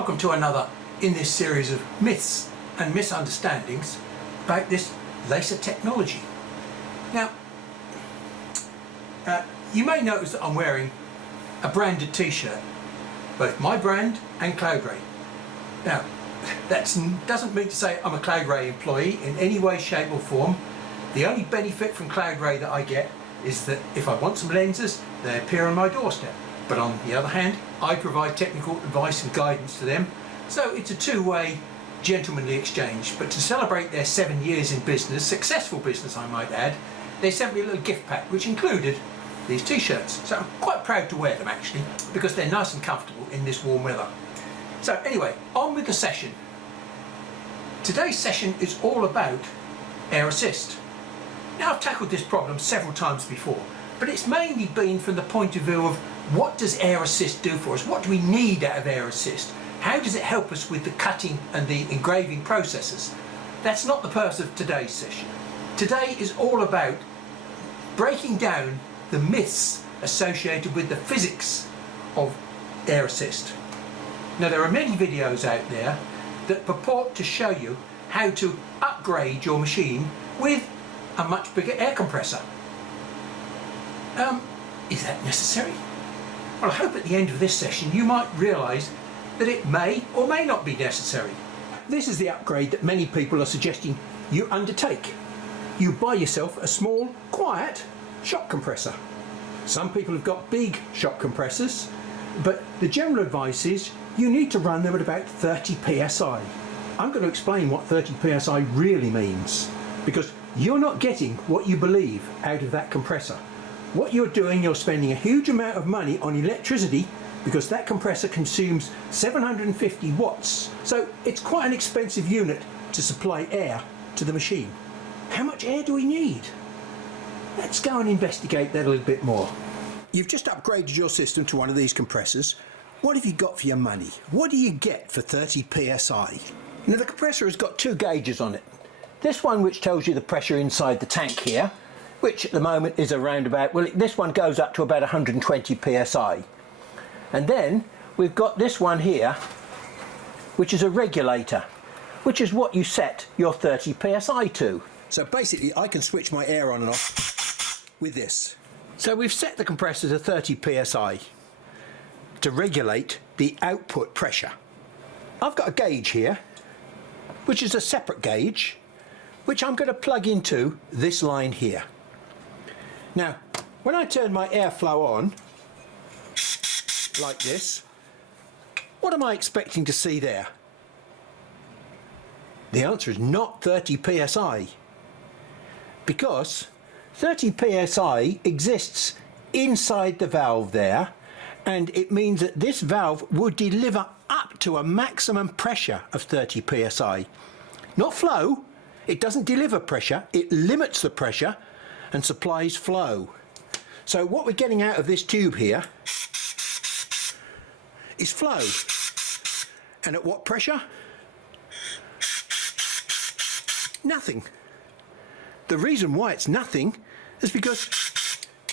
Welcome to another in this series of myths and misunderstandings about this laser technology. Now, you may notice that I'm wearing a branded t-shirt, both my brand and Cloud Ray. Now, that doesn't mean to say I'm a Cloud Ray employee in any way, shape or form. The only benefit from Cloud Ray that I get is that if I want some lenses, they appear on my doorstep. But on the other hand, I provide technical advice and guidance to them. So it's a two-way gentlemanly exchange. But to celebrate their 7 years in business, successful business I might add, they sent me a little gift pack which included these t-shirts. So I'm quite proud to wear them actually, because they're nice and comfortable in this warm weather. So anyway, on with the session. Today's session is all about air assist. Now, I've tackled this problem several times before, but it's mainly been from the point of view of what does air assist do for us? What do we need out of air assist? How does it help us with the cutting and the engraving processes? That's not the purpose of today's session. Today is all about breaking down the myths associated with the physics of air assist. Now, there are many videos out there that purport to show you how to upgrade your machine with a much bigger air compressor. Is that necessary? Well, I hope at the end of this session you might realise that it may or may not be necessary. This is the upgrade that many people are suggesting you undertake. You buy yourself a small, quiet shop compressor. Some people have got big shop compressors, but the general advice is you need to run them at about 30 psi. I'm going to explain what 30 psi really means, because you're not getting what you believe out of that compressor. What you're doing, you're spending a huge amount of money on electricity because that compressor consumes 750 watts. So it's quite an expensive unit to supply air to the machine. How much air do we need? Let's go and investigate that a little bit more. You've just upgraded your system to one of these compressors. What have you got for your money? What do you get for 30 psi? Now, the compressor has got two gauges on it. This one which tells you the pressure inside the tank here, which at the moment is around about, well, this one goes up to about 120 psi. And then we've got this one here, which is a regulator, which is what you set your 30 psi to. So basically I can switch my air on and off with this. So we've set the compressor to 30 psi to regulate the output pressure. I've got a gauge here, which is a separate gauge, which I'm going to plug into this line here. Now, when I turn my airflow on, like this, what am I expecting to see there? The answer is not 30 psi, because 30 psi exists inside the valve there, and it means that this valve will deliver up to a maximum pressure of 30 psi. Not flow, it doesn't deliver pressure, it limits the pressure and supplies flow. So what we're getting out of this tube here is flow. And at what pressure? Nothing. The reason why it's nothing is because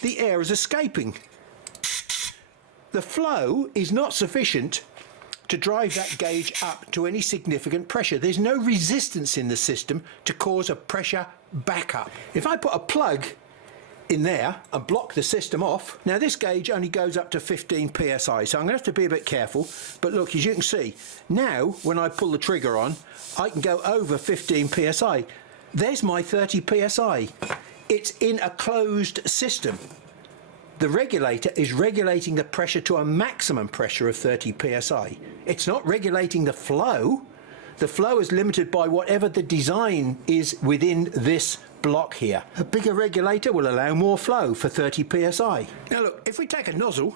the air is escaping. The flow is not sufficient to drive that gauge up to any significant pressure. There's no resistance in the system to cause a pressure backup. If I put a plug in there and block the system off, now this gauge only goes up to 15 psi, so I'm going to have to be a bit careful. But look, as you can see, now when I pull the trigger on, I can go over 15 psi. There's my 30 psi. It's in a closed system. The regulator is regulating the pressure to a maximum pressure of 30 psi. It's not regulating the flow. The flow is limited by whatever the design is within this block here. A bigger regulator will allow more flow for 30 psi. Now look, if we take a nozzle,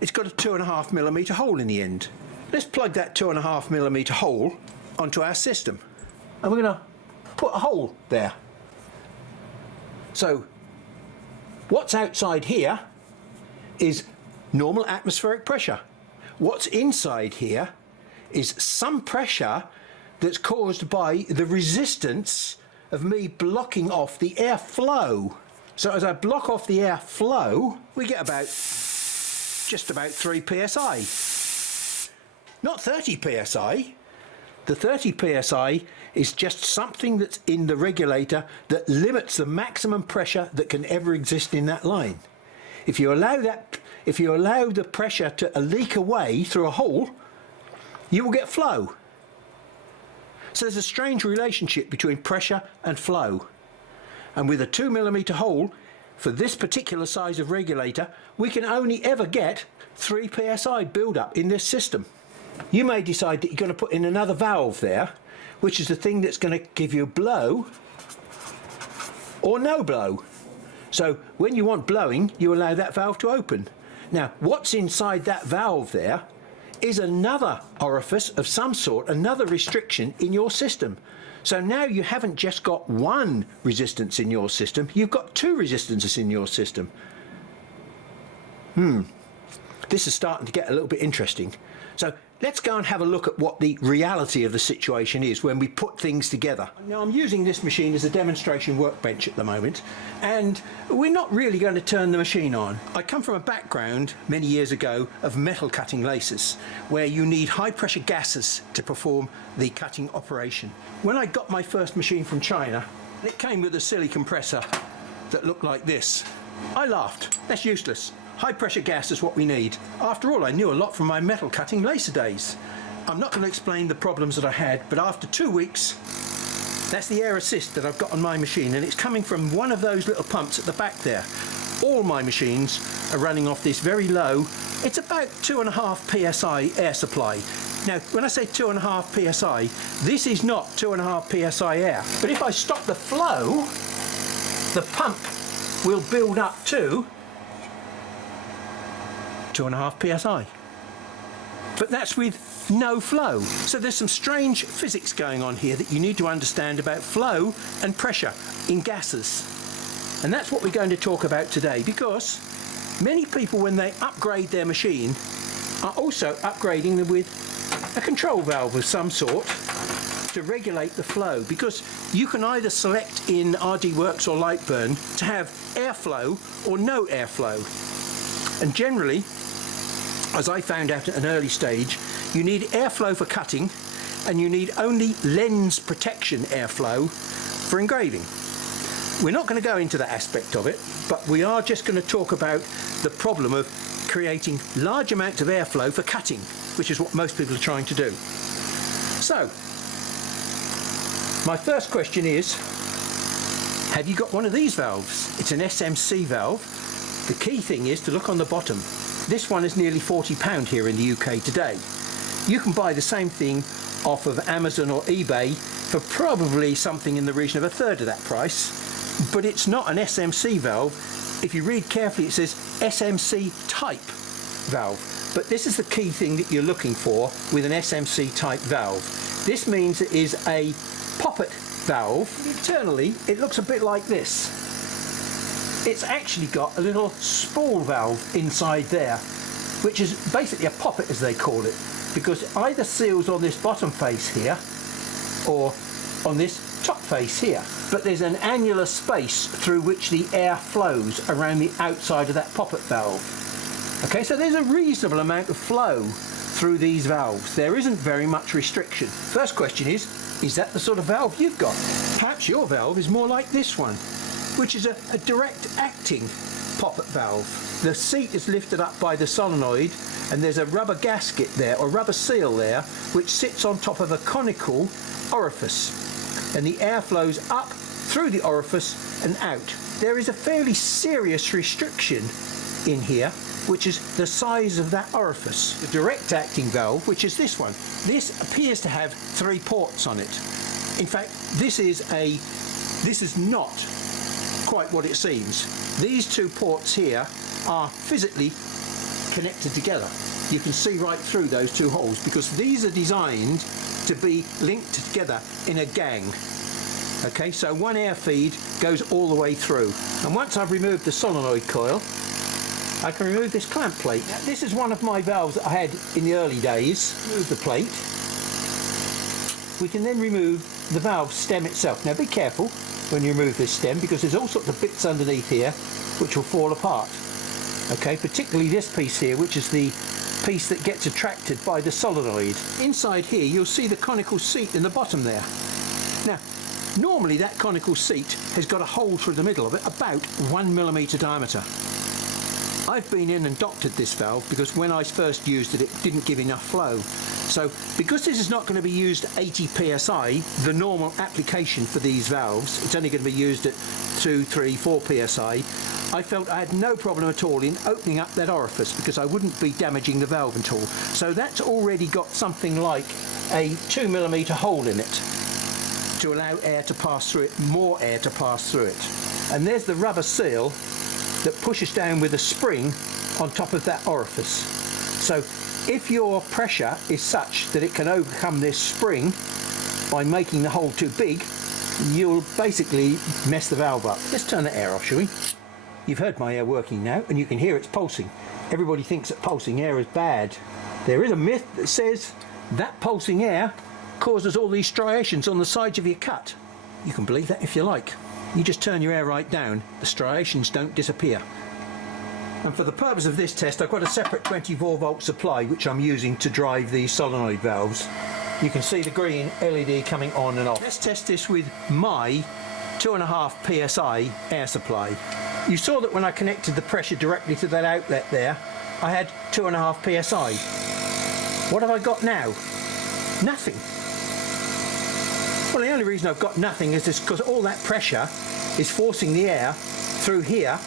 it's got a 2.5mm hole in the end. Let's plug that 2.5mm hole onto our system. And we're going to put a hole there. So what's outside here is normal atmospheric pressure. What's inside here is some pressure that's caused by the resistance of me blocking off the airflow. So as I block off the airflow, we get about just about 3 psi. not 30 psi. The 30 psi is just something that's in the regulator that limits the maximum pressure that can ever exist in that line. If you allow the pressure to leak away through a hole, you will get flow. So there's a strange relationship between pressure and flow. And with a 2mm hole, for this particular size of regulator, we can only ever get 3 psi build-up in this system. You may decide that you're going to put in another valve there, which is the thing that's going to give you blow or no blow. So when you want blowing, you allow that valve to open. Now, what's inside that valve there is another orifice of some sort, another restriction in your system. So now you haven't just got one resistance in your system, you've got 2 resistances in your system. This is starting to get a little bit interesting. So let's go and have a look at what the reality of the situation is when we put things together. Now, I'm using this machine as a demonstration workbench at the moment, and we're not really going to turn the machine on. I come from a background many years ago of metal cutting laces, where you need high pressure gases to perform the cutting operation. When I got my first machine from China, it came with a silly compressor that looked like this. I laughed. That's useless. High pressure gas is what we need. After all, I knew a lot from my metal cutting laser days. I'm not going to explain the problems that I had, but after 2 weeks, that's the air assist that I've got on my machine, and it's coming from one of those little pumps at the back there. All my machines are running off this very low, it's about 2.5 psi air supply. Now, when I say 2.5 psi, this is not 2.5 psi air. But if I stop the flow, the pump will build up to 2.5 psi. But that's with no flow. So there's some strange physics going on here that you need to understand about flow and pressure in gases. And that's what we're going to talk about today, because many people, when they upgrade their machine, are also upgrading them with a control valve of some sort to regulate the flow, because you can either select in RD Works or Lightburn to have airflow or no airflow. And generally, as I found out at an early stage, you need airflow for cutting, and you need only lens protection airflow for engraving. We're not going to go into that aspect of it, but we are just going to talk about the problem of creating large amounts of airflow for cutting, which is what most people are trying to do. So, my first question is, have you got one of these valves? It's an SMC valve. The key thing is to look on the bottom. This one is nearly £40 here in the UK today. You can buy the same thing off of Amazon or eBay for probably something in the region of a third of that price, but it's not an SMC valve. If you read carefully, it says SMC type valve. But this is the key thing that you're looking for with an SMC type valve. This means it is a poppet valve. Internally, it looks a bit like this. It's actually got a little spool valve inside there, which is basically a poppet, as they call it, because it either seals on this bottom face here or on this top face here. But there's an annular space through which the air flows around the outside of that poppet valve. Okay, so there's a reasonable amount of flow through these valves. There isn't very much restriction. First question is that the sort of valve you've got? Perhaps your valve is more like this one, which is a direct acting poppet valve. The seat is lifted up by the solenoid, and there's a rubber gasket there, or rubber seal there, which sits on top of a conical orifice, and the air flows up through the orifice and out. There is a fairly serious restriction in here, which is the size of that orifice. The direct acting valve, which is this one, this appears to have 3 ports on it. In fact, this is not quite what it seems. These 2 ports here are physically connected together. You can see right through those 2 holes, because these are designed to be linked together in a gang. Okay, so one air feed goes all the way through. And once I've removed the solenoid coil, I can remove this clamp plate. Now, this is one of my valves that I had in the early days. Remove the plate. We can then remove the valve stem itself. Now be careful when you remove this stem, because there's all sorts of bits underneath here which will fall apart. Okay, particularly this piece here, which is the piece that gets attracted by the solenoid. Inside here you'll see the conical seat in the bottom there. Now, normally that conical seat has got a hole through the middle of it about 1mm diameter. I've been in and doctored this valve because when I first used it, it didn't give enough flow. So because this is not going to be used at 80 psi, the normal application for these valves, it's only going to be used at 2, 3, 4 psi, I felt I had no problem at all in opening up that orifice because I wouldn't be damaging the valve at all. So that's already got something like a 2mm hole in it to allow air to pass through it, more air to pass through it. And there's the rubber seal that pushes down with a spring on top of that orifice. So if your pressure is such that it can overcome this spring by making the hole too big, you'll basically mess the valve up. Let's turn the air off, shall we? You've heard my air working now, and you can hear it's pulsing. Everybody thinks that pulsing air is bad. There is a myth that says that pulsing air causes all these striations on the sides of your cut. You can believe that if you like. You just turn your air right down, the striations don't disappear. And for the purpose of this test, I've got a separate 24-volt supply which I'm using to drive these solenoid valves. You can see the green LED coming on and off. Let's test this with my 2.5 psi air supply. You saw that when I connected the pressure directly to that outlet there, I had 2.5 psi. What have I got now? Nothing. Well, the only reason I've got nothing is because all that pressure is forcing the air through here,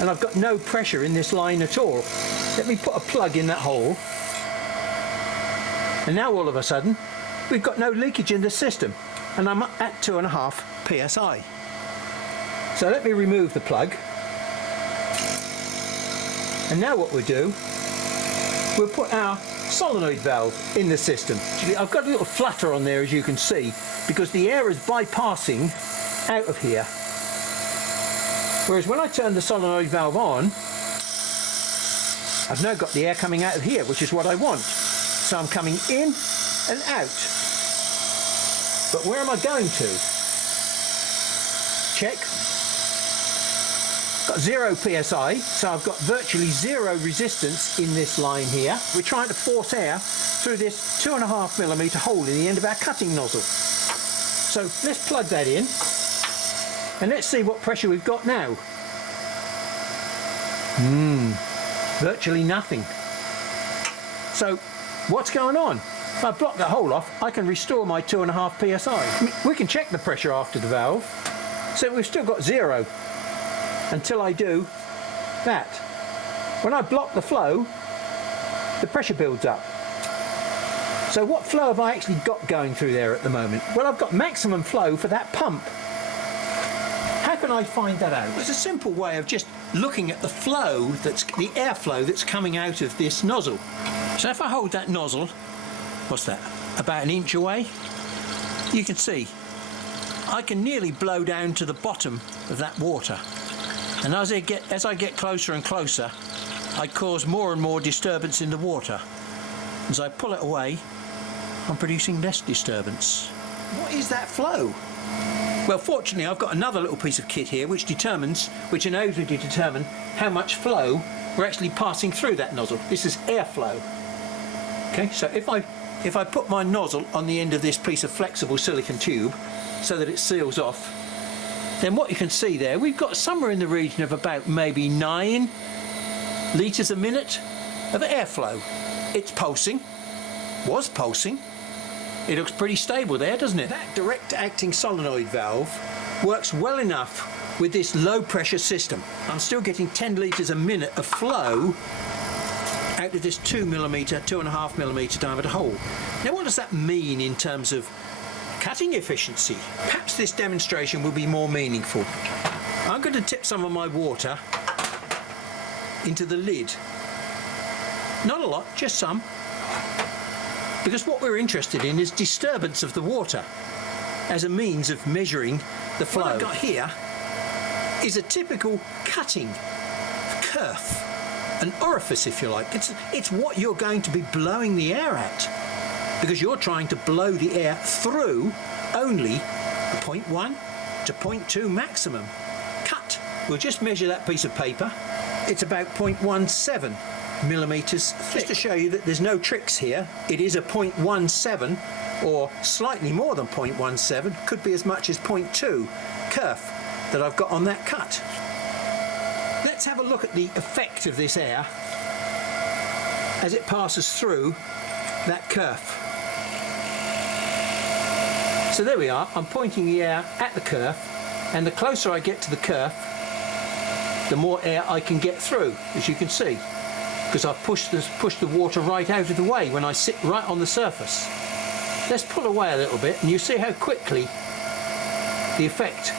and I've got no pressure in this line at all. Let me put a plug in that hole, and now all of a sudden we've got no leakage in the system, and I'm at 2.5 psi. So let me remove the plug, and now what we'll do, we'll put our solenoid valve in the system. I've got a little flutter on there, as you can see, because the air is bypassing out of here. Whereas when I turn the solenoid valve on, I've now got the air coming out of here, which is what I want. So I'm coming in and out. But where am I going to? Check. Got 0 psi, so I've got virtually 0 resistance in this line here. We're trying to force air through this 2.5mm hole in the end of our cutting nozzle. So let's plug that in, and let's see what pressure we've got now. Virtually nothing. So what's going on? If I block that hole off, I can restore my 2.5 psi. We can check the pressure after the valve. So we've still got 0 until I do that. When I block the flow, the pressure builds up. So what flow have I actually got going through there at the moment? Well, I've got maximum flow for that pump. How can I find that out? There's a simple way of just looking at the flow, the airflow that's coming out of this nozzle. So if I hold that nozzle, what's that, about 1 inch away, you can see I can nearly blow down to the bottom of that water. And as I get closer and closer, I cause more and more disturbance in the water. As I pull it away, I'm producing less disturbance. What is that flow? Well, fortunately, I've got another little piece of kit here which enables me to determine how much flow we're actually passing through that nozzle. This is airflow. Okay, so if I put my nozzle on the end of this piece of flexible silicone tube so that it seals off, then what you can see there, we've got somewhere in the region of about maybe 9 litres a minute of airflow. It's pulsing, was pulsing. It looks pretty stable there, doesn't it? That direct acting solenoid valve works well enough with this low pressure system. I'm still getting 10 litres a minute of flow out of this 2.5mm diameter hole. Now what does that mean in terms of cutting efficiency? Perhaps this demonstration will be more meaningful. I'm going to tip some of my water into the lid. Not a lot, just some. Because what we're interested in is disturbance of the water as a means of measuring the flow. What I've got here is a typical cutting kerf, an orifice if you like. It's what you're going to be blowing the air at, because you're trying to blow the air through only a 0.1 to 0.2 maximum. Cut. We'll just measure that piece of paper. It's about 0.17. millimeters thick. Just to show you that there's no tricks here, it is a 0.17 or slightly more than 0.17, could be as much as 0.2 kerf that I've got on that cut. Let's have a look at the effect of this air as it passes through that kerf. So there we are, I'm pointing the air at the kerf, and the closer I get to the kerf, the more air I can get through, as you can see, because I've pushed the water right out of the way when I sit right on the surface. Let's pull away a little bit and you see how quickly the effect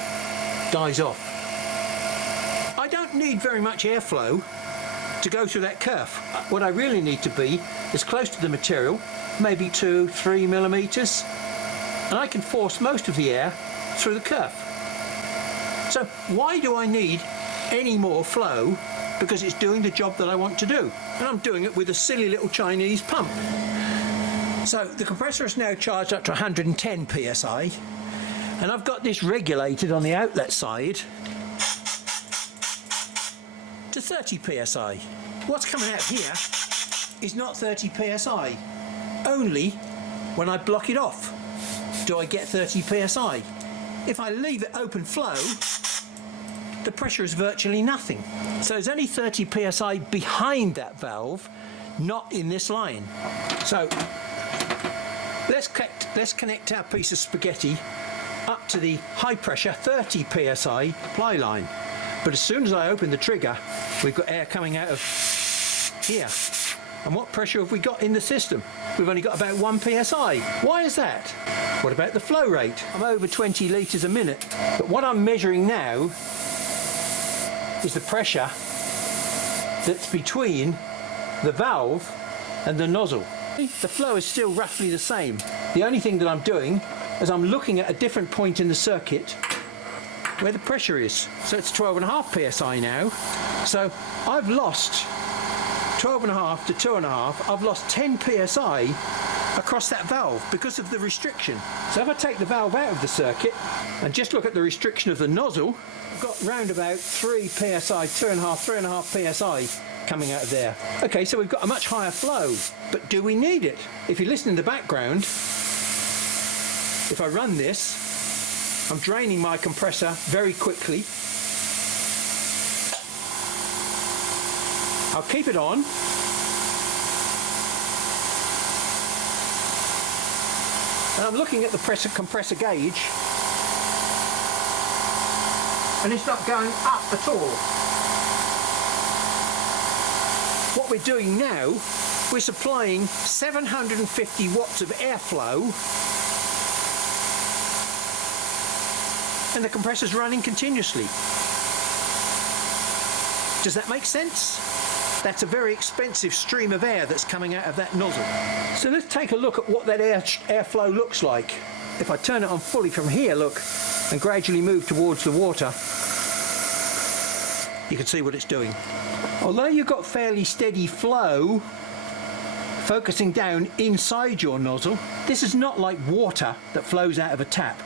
dies off. I don't need very much airflow to go through that kerf. What I really need to be is close to the material, maybe 2-3 millimeters, and I can force most of the air through the kerf. So why do I need any more flow? Because it's doing the job that I want to do, and I'm doing it with a silly little Chinese pump. So the compressor is now charged up to 110 psi, and I've got this regulated on the outlet side to 30 psi. What's coming out here is not 30 psi. Only when I block it off do I get 30 psi. If I leave it open flow, the pressure is virtually nothing. So there's only 30 psi behind that valve, not in this line. So let's connect our piece of spaghetti up to the high pressure 30 psi apply line. But as soon as I open the trigger, we've got air coming out of here. And what pressure have we got in the system? We've only got about 1 psi. Why is that? What about the flow rate? I'm over 20 litres a minute. But what I'm measuring now is the pressure that's between the valve and the nozzle. The flow is still roughly the same. The only thing that I'm doing is I'm looking at a different point in the circuit where the pressure is. So it's 12.5 psi now. So I've lost 12.5 to 2.5. I've lost 10 psi across that valve because of the restriction. So if I take the valve out of the circuit and just look at the restriction of the nozzle, I've got round about 3 psi, 3.5 psi coming out of there. Okay, so we've got a much higher flow, but do we need it? If you listen in the background, if I run this, I'm draining my compressor very quickly. I'll keep it on. And I'm looking at the compressor gauge, and it's not going up at all. What we're doing now, we're supplying 750 watts of airflow, and the compressor's running continuously. Does that make sense? That's a very expensive stream of air that's coming out of that nozzle. So let's take a look at what that airflow looks like. If I turn it on fully from here, look, and gradually move towards the water, you can see what it's doing. Although you've got fairly steady flow focusing down inside your nozzle, this is not like water that flows out of a tap.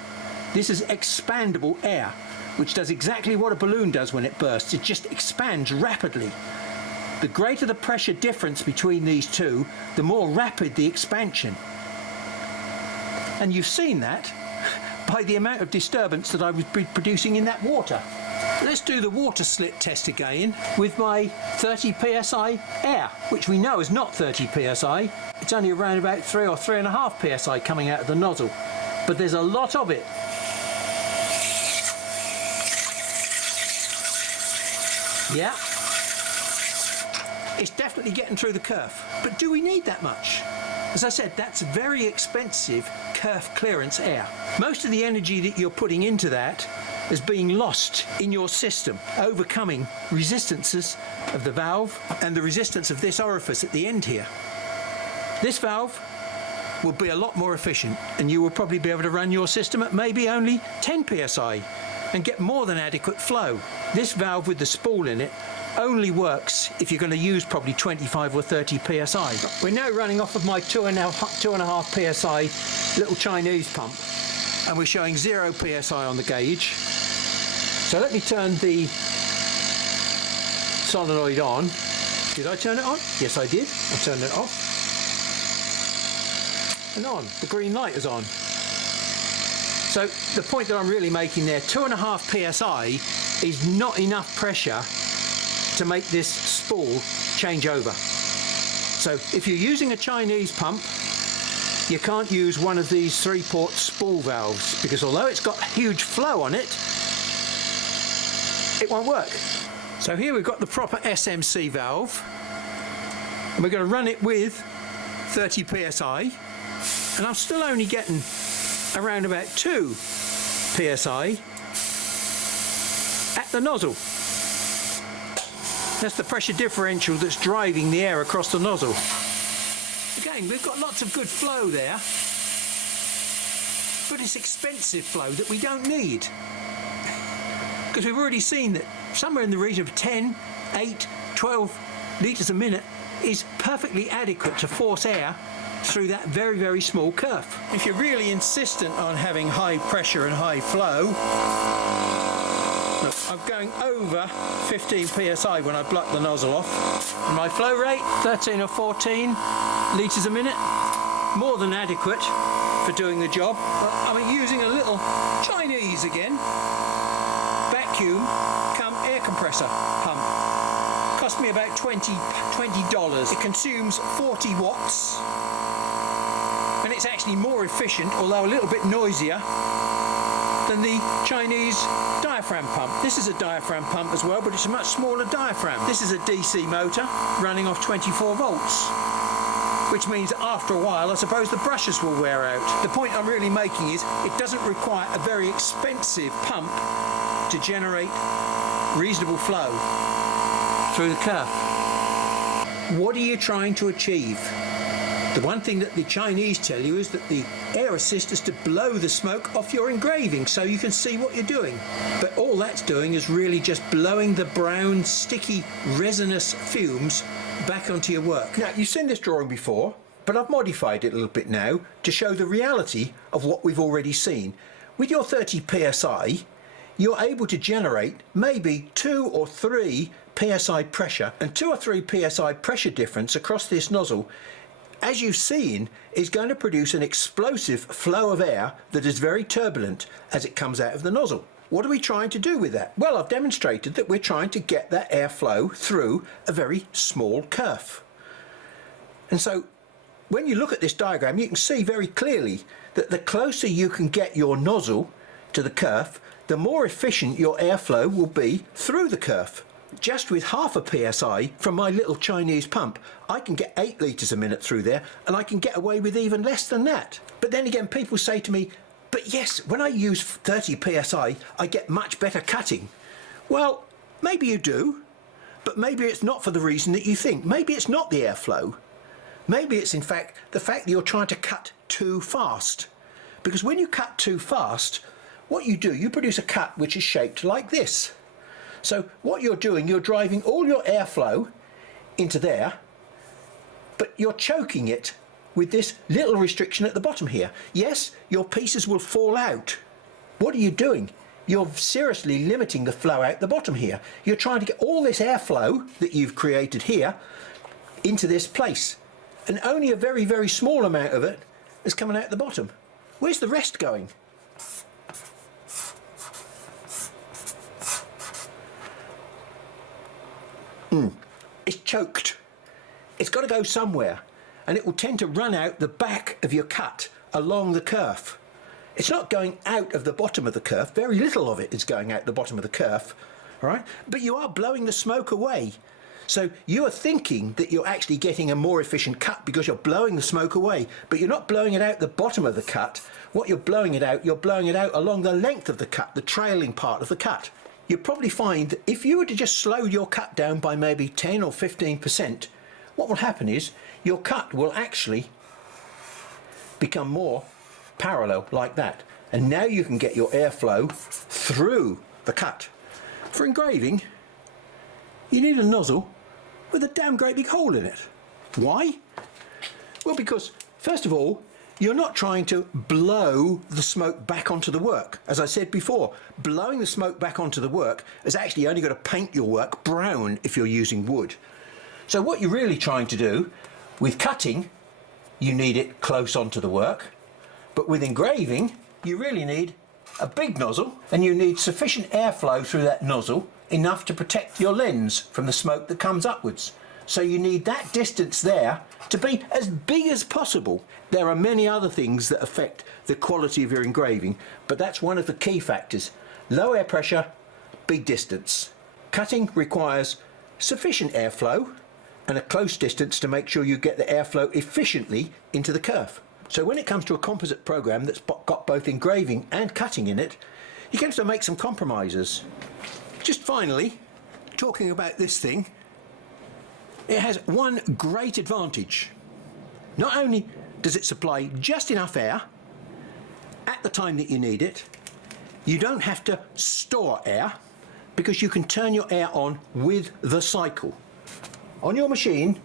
This is expandable air, which does exactly what a balloon does when it bursts. It just expands rapidly. The greater the pressure difference between these two, the more rapid the expansion. And you've seen that by the amount of disturbance that I was producing in that water. Let's do the water slit test again with my 30 psi air, which we know is not 30 psi. It's only around about 3 or 3.5 psi coming out of the nozzle, but there's a lot of it. Yeah, it's definitely getting through the kerf, but do we need that much? As I said, that's very expensive kerf clearance air. Most of the energy that you're putting into that is being lost in your system, overcoming resistances of the valve and the resistance of this orifice at the end here. This valve will be a lot more efficient, and you will probably be able to run your system at maybe only 10 psi and get more than adequate flow. This valve with the spool in it only works if you're going to use probably 25 or 30 psi. We're now running off of my 2.5 psi little Chinese pump, and we're showing 0 psi on the gauge. So let me turn the solenoid on. Did I turn it on? Yes, I did. I turned it off. And on. The green light is on. So the point that I'm really making there, 2.5 psi is not enough pressure to make this spool change over. So if you're using a Chinese pump, you can't use one of these 3-port spool valves, because although it's got huge flow on it, it won't work. So here we've got the proper SMC valve, and we're going to run it with 30 psi, and I'm still only getting around about 2 psi at the nozzle. That's the pressure differential that's driving the air across the nozzle. Again, we've got lots of good flow there, but it's expensive flow that we don't need, because we've already seen that somewhere in the region of 10, 8, 12 litres a minute is perfectly adequate to force air through that very, very small kerf. If you're really insistent on having high pressure and high flow, look, I'm going over 15 psi when I block the nozzle off. And my flow rate, 13 or 14 litres a minute, more than adequate for doing the job. I'm using a little Chinese again, vacuum come air compressor pump. Cost me about $20. It consumes 40 watts, and it's actually more efficient, although a little bit noisier, than the Chinese diaphragm pump. This is a diaphragm pump as well, but it's a much smaller diaphragm. This is a DC motor running off 24 volts, which means after a while I suppose the brushes will wear out. The point I'm really making is it doesn't require a very expensive pump to generate reasonable flow through the kerf. What are you trying to achieve? The one thing that the Chinese tell you is that the air assist is to blow the smoke off your engraving so you can see what you're doing. But all that's doing is really just blowing the brown, sticky, resinous fumes back onto your work. Now, you've seen this drawing before, but I've modified it a little bit now to show the reality of what we've already seen. With your 30 psi, you're able to generate maybe 2 or 3 psi pressure, and 2 or 3 psi pressure difference across this nozzle, as you've seen, is going to produce an explosive flow of air that is very turbulent as it comes out of the nozzle. What are we trying to do with that? Well, I've demonstrated that we're trying to get that airflow through a very small kerf. And so when you look at this diagram, you can see very clearly that the closer you can get your nozzle to the kerf, the more efficient your airflow will be through the kerf. Just with half a psi from my little Chinese pump, I can get 8 litres a minute through there, and I can get away with even less than that. But then again, people say to me, but yes, when I use 30 psi, I get much better cutting. Well, maybe you do, but maybe it's not for the reason that you think. Maybe it's not the airflow. Maybe it's in fact the fact that you're trying to cut too fast. Because when you cut too fast, what you do, you produce a cut which is shaped like this. So what you're doing, you're driving all your airflow into there, but you're choking it with this little restriction at the bottom here. Yes, your pieces will fall out. What are you doing? You're seriously limiting the flow out the bottom here. You're trying to get all this airflow that you've created here into this place, and only a very, very small amount of it is coming out the bottom. Where's the rest going? It's choked. It's got to go somewhere, and it will tend to run out the back of your cut along the kerf. It's not going out of the bottom of the kerf. Very little of it is going out the bottom of the kerf, all right? But you are blowing the smoke away. So you are thinking that you're actually getting a more efficient cut because you're blowing the smoke away, but you're not blowing it out the bottom of the cut. What you're blowing it out along the length of the cut, the trailing part of the cut. You'll probably find that if you were to just slow your cut down by maybe 10 or 15%, what will happen is your cut will actually become more parallel like that. And now you can get your airflow through the cut. For engraving, you need a nozzle with a damn great big hole in it. Why? Well, because first of all, you're not trying to blow the smoke back onto the work. As I said before, blowing the smoke back onto the work is actually only going to paint your work brown if you're using wood. So what you're really trying to do with cutting, you need it close onto the work, but with engraving you really need a big nozzle, and you need sufficient airflow through that nozzle, enough to protect your lens from the smoke that comes upwards. So you need that distance there to be as big as possible. There are many other things that affect the quality of your engraving, but that's one of the key factors. Low air pressure, big distance. Cutting requires sufficient airflow and a close distance to make sure you get the airflow efficiently into the kerf. So when it comes to a composite program that's got both engraving and cutting in it, you can have to make some compromises. Just finally, talking about this thing, it has one great advantage. Not only does it supply just enough air at the time that you need it, you don't have to store air because you can turn your air on with the cycle. On your machine,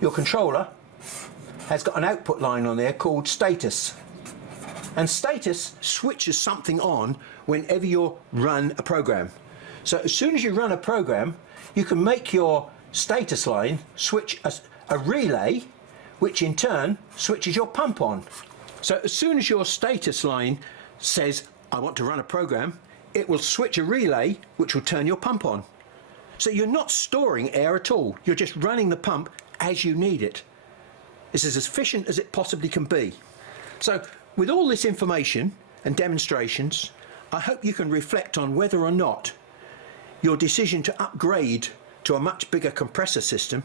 your controller has got an output line on there called status. And status switches something on whenever you run a program. So as soon as you run a program, you can make your status line switch a relay, which in turn switches your pump on. So as soon as your status line says, I want to run a program, it will switch a relay, which will turn your pump on. So you're not storing air at all. You're just running the pump as you need it. This is as efficient as it possibly can be. So with all this information and demonstrations, I hope you can reflect on whether or not your decision to upgrade to a much bigger compressor system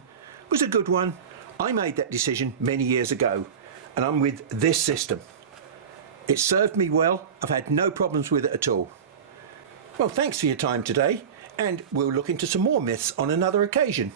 was a good one. I made that decision many years ago, and I'm with this system. It served me well. I've had no problems with it at all. Well, thanks for your time today, and we'll look into some more myths on another occasion.